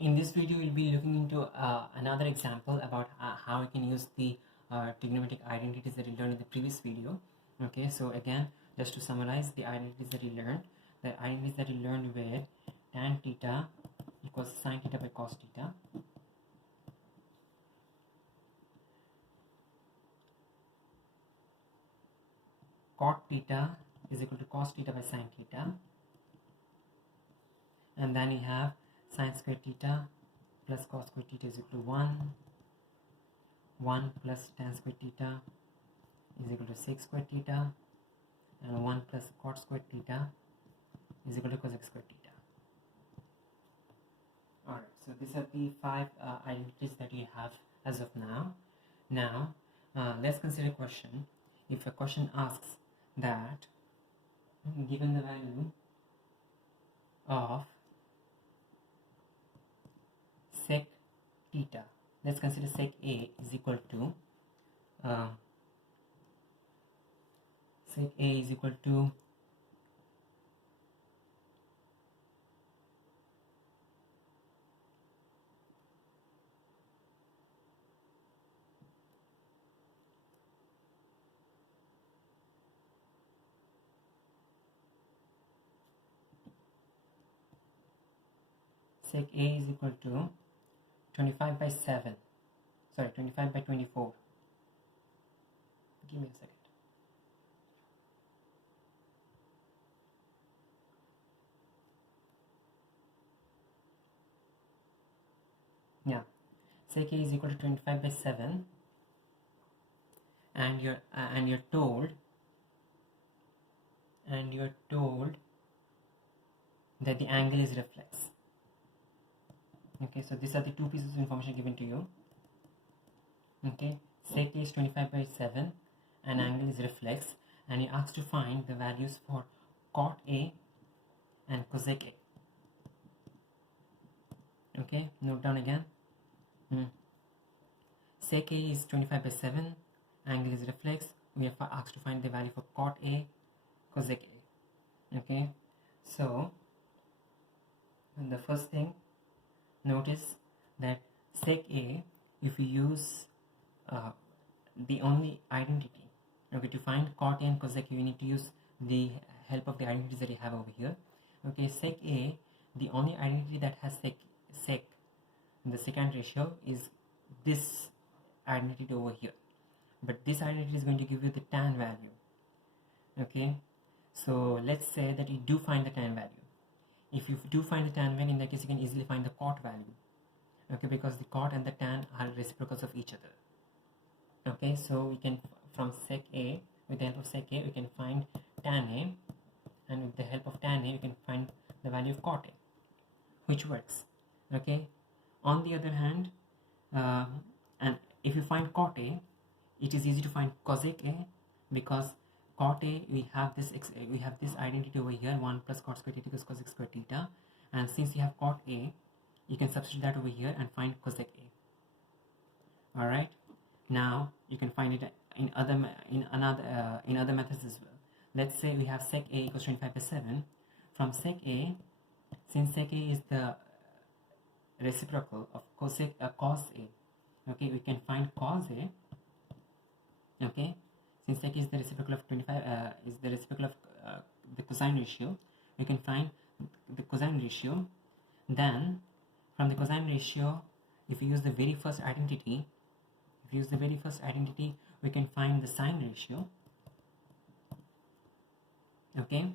In this video, we'll be looking into another example about how we can use the trigonometric identities that we learned in the previous video. Okay, so again, just to summarize the identities that we learned, the identities that we learned were tan theta equals sine theta by cos theta, cot theta is equal to cos theta by sine theta, and then you have sine square theta plus cos square theta is equal to 1 plus tan square theta is equal to sec square theta, and 1 plus cot square theta is equal to cosec square theta. Alright, so these are the 5 identities that you have as of now. Now, let's consider a question. If a question asks that given the value of sec theta, let's consider sec A is equal to sec A is equal to sec A is equal to 25 by 7, sorry, 25 by 24. Give me a second. Yeah, sec A is equal to 25 by 7, and you're told that the angle is reflex. Okay, so these are the two pieces of information given to you. Okay, sec A is 25 by 7 and angle is reflex, and you asked to find the values for cot A and cosec A. Okay, note down again. Sec A is 25 by 7, angle is reflex. We are asked to find the value for cot A, cosec A. Okay, so the first thing, notice that sec A, if you use the only identity, okay, to find cot A and cosec A, you need to use the help of the identities that you have over here. Okay, sec A, the only identity that has sec the secant ratio is this identity over here, but this identity is going to give you the tan value. Okay, so let's say that you do find the tan value. If you do find the tan value, in that case you can easily find the cot value. Okay, because the cot and the tan are reciprocals of each other. Okay, so we can, from sec A, with the help of sec A, we can find tan A, and with the help of tan A, we can find the value of cot A, which works. Okay, on the other hand, and if you find cot A, it is easy to find cosec A, because cot A, we have this identity over here, 1 plus cot square theta equals cosec square theta, and since you have cot A, you can substitute that over here and find cosec A. All right, now you can find it in other methods as well. Let's say we have sec A equals 25 by 7. From sec A, since sec A is the reciprocal of cos A, okay, we can find cos A. Okay, since sec is the reciprocal of 25, is the reciprocal of the cosine ratio, we can find the cosine ratio. Then from the cosine ratio, if we use the very first identity, we can find the sine ratio. Okay,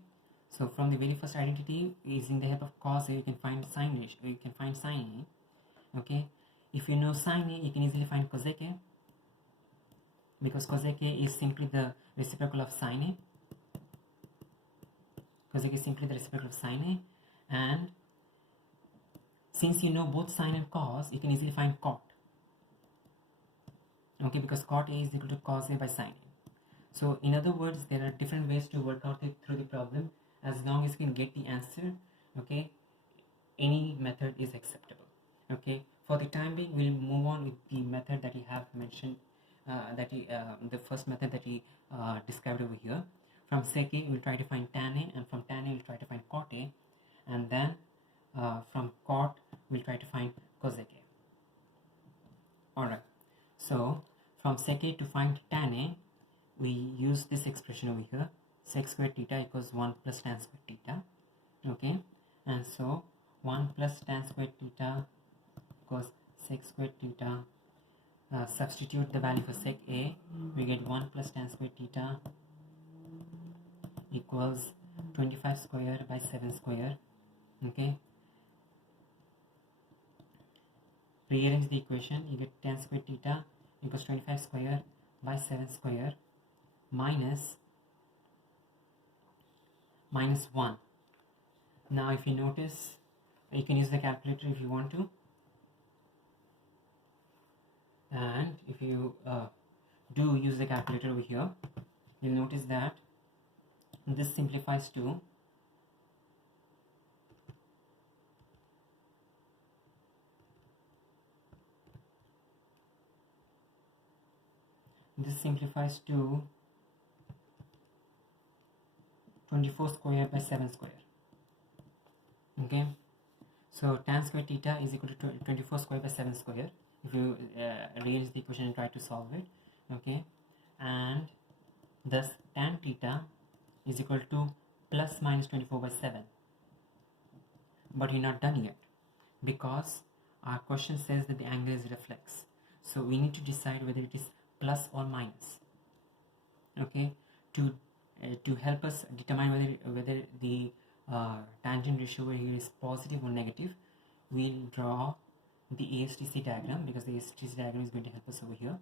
so from the very first identity, using the help of cos A, you can find sine ratio, you can find sine A. Okay, if you know sine A, you can easily find cosec A, because cosec A is simply the reciprocal of sine A. Cosec is simply the reciprocal of sine A, and since you know both sine and cos, you can easily find cot. Okay, because cot A is equal to cos A by sine A. So in other words, there are different ways to work out through the problem. As long as you can get the answer, okay, any method is acceptable. Okay, for the time being, we'll move on with the method that you have mentioned, the first method that we described over here. From sec A, we'll try to find tan A, and from tan A, we'll try to find cot A, and then from cot, we'll try try to find cosec A. Alright, so from sec A to find tan A, we use this expression over here, sec squared theta equals 1 plus tan squared theta. Okay, and so 1 plus tan squared theta equals sec squared theta. Substitute the value for sec A, we get 1 plus tan squared theta equals 25 square by 7 square. Okay, rearrange the equation, you get tan squared theta equals 25 square by 7 square minus 1. Now if you notice, you can use the calculator if you want to, and if you do use the calculator over here, you'll notice that this simplifies to this simplifies to 24 square by 7 square. Okay, so tan square theta is equal to 24 square by 7 square if you rearrange the equation and try to solve it. Okay, and thus tan theta is equal to plus minus 24 by 7. But we're not done yet, because our question says that the angle is reflex, so we need to decide whether it is plus or minus. Okay, to help us determine whether the tangent ratio over here is positive or negative, we'll draw the ASTC diagram, because the ASTC diagram is going to help us over here.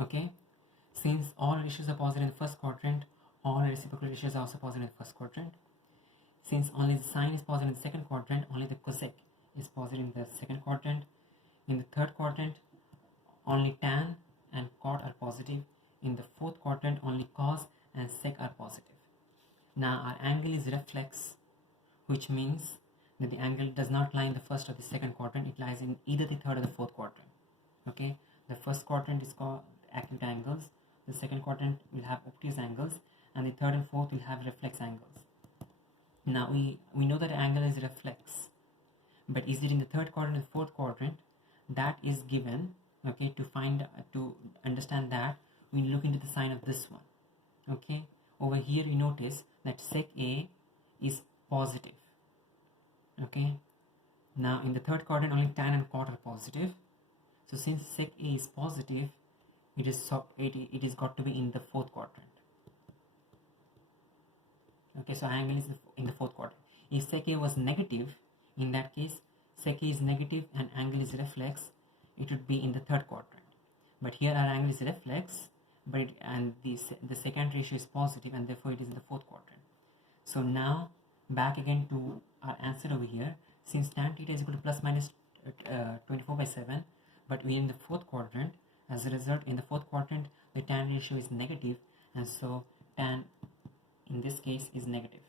Okay, since all ratios are positive in the first quadrant, all reciprocal ratios are also positive in the first quadrant. Since only the sine is positive in the second quadrant, only the cosec is positive in the second quadrant. In the third quadrant, only tan and cot are positive. In the fourth quadrant, only cos and sec are positive. Now our angle is reflex, which means that the angle does not lie in the first or the second quadrant, it lies in either the third or the fourth quadrant. Okay, the first quadrant is called acute angles, the second quadrant will have obtuse angles, and the third and fourth will have reflex angles. Now we know that the angle is reflex, but is it in the third quadrant or the fourth quadrant? That is given. Okay, to understand that, we look into the sign of this one. Okay, over here we notice that sec A is positive. Okay, now in the third quadrant only tan and cot are positive, so since sec A is positive, it is got to be in the fourth quadrant. Okay, so angle is in the fourth quadrant. If sec A was negative, in that case sec A is negative and angle is reflex, it would be in the third quadrant. But here our angle is reflex, but the secant ratio is positive, and therefore it is in the fourth quadrant. So now back again to our answer over here. Since tan theta is equal to plus minus 24 by 7, but we are in the fourth quadrant, as a result in the fourth quadrant the tan ratio is negative, and so tan in this case is negative.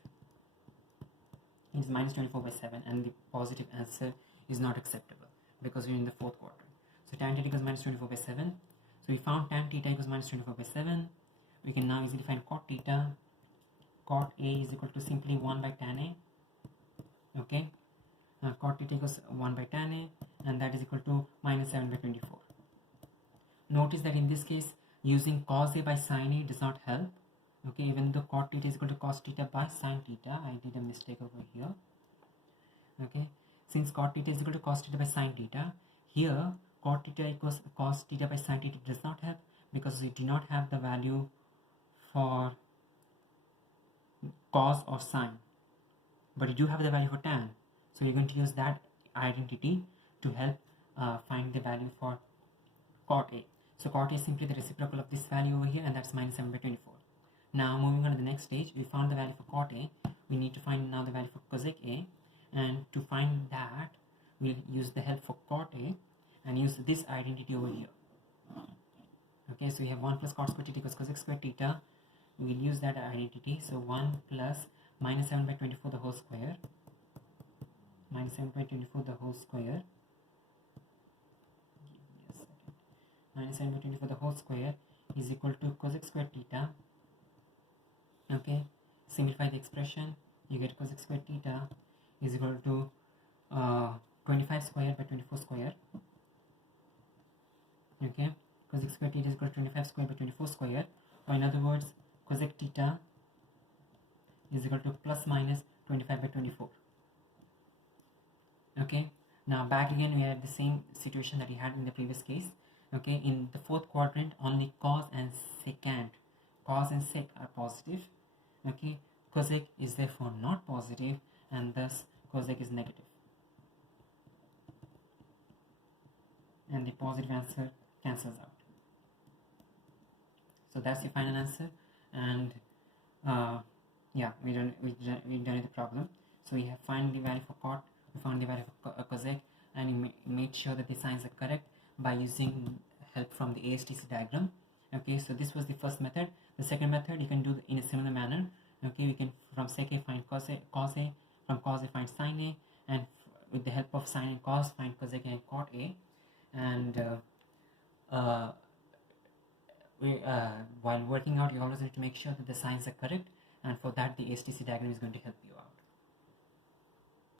It is minus 24 by 7, and the positive answer is not acceptable because we are in the fourth quadrant. So tan theta equals minus 24 by 7. So we found tan theta equals minus 24 by 7. We can now easily find cot theta. Cot A is equal to simply 1 by tan A. Okay, cot theta equals 1 by tan A, and that is equal to minus 7 by 24. Notice that in this case using cos A by sin A does not help. Okay, even though cot theta is equal to cos theta by sin theta, I did a mistake over here. Okay, since cot theta is equal to cos theta by sin theta, here cot theta equals cos theta by sin theta does not help, because we do not have the value for cos or sine, but you do have the value for tan, so you're going to use that identity to help find the value for cot A. So cot A is simply the reciprocal of this value over here, and that's minus 7 by 24. Now moving on to the next stage, we found the value for cot A. We need to find now the value for cosec A, and to find that we'll use the help for cot A and use this identity over here. Okay, so we have 1 plus cot square theta equals cosec square theta. We will use that identity. So 1 plus minus 7 by 24 the whole square, minus 7 by 24 the whole square, minus 7 by 24 the whole square is equal to cosec square theta. Okay, simplify the expression, you get cosec square theta is equal to 25 square by 24 square. Okay, cosec square theta is equal to 25 square by 24 square, or in other words, cosec theta is equal to plus minus 25 by 24. Okay, now back again we have the same situation that we had in the previous case. Okay, in the fourth quadrant only cos and secant, cos and sec are positive. Okay, cosec is therefore not positive, and thus cosec is negative, and the positive answer cancels out. So that's the final answer, and yeah, we done the problem. So we have found the value for cot, we found the value for cosec, and we made sure that the signs are correct by using help from the ASTC diagram. Okay, so this was the first method. The second method you can do in a similar manner. Okay, we can from sec A find cos A, from cos A find sin A, and with the help of sin and cos find cosec and cot A. And while working out, you always need to make sure that the signs are correct, and for that the ASTC diagram is going to help you out.